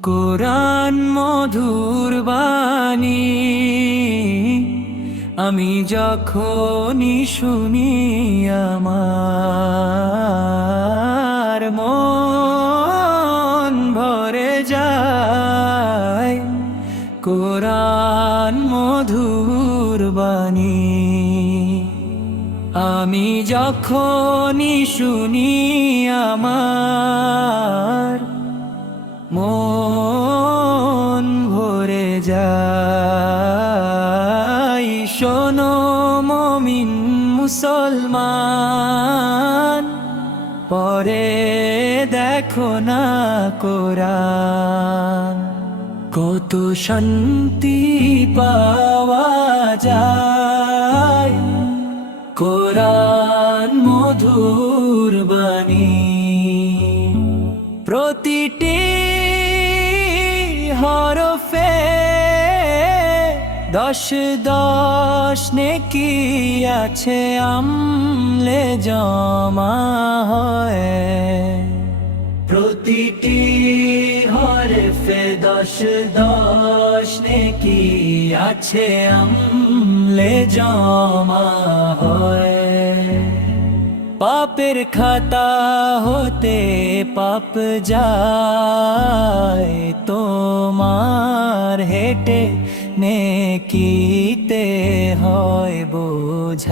কোরআন মধুর বাণী আমি যখনই শুনি আমার মন ভরে যায়। কোরআন মধুর বাণী আমি যখনই শুনি আমার মন ভরে যায়। শোনো মুমিন মুসলমান, পরে দেখো না কোরআন, কত শান্তি পাওয়া যায়। কোরআন মধুর বাণী প্রতিটি হরফে 10 নেকি আছে আমলে জমা হয়। প্রতিটি হরফে 10 নেকি আছে আমলে জমা হয়। পাপের খাতা হতে পাপ যায় তোমার, হেঁটে নেকিতে হয় বোঝা।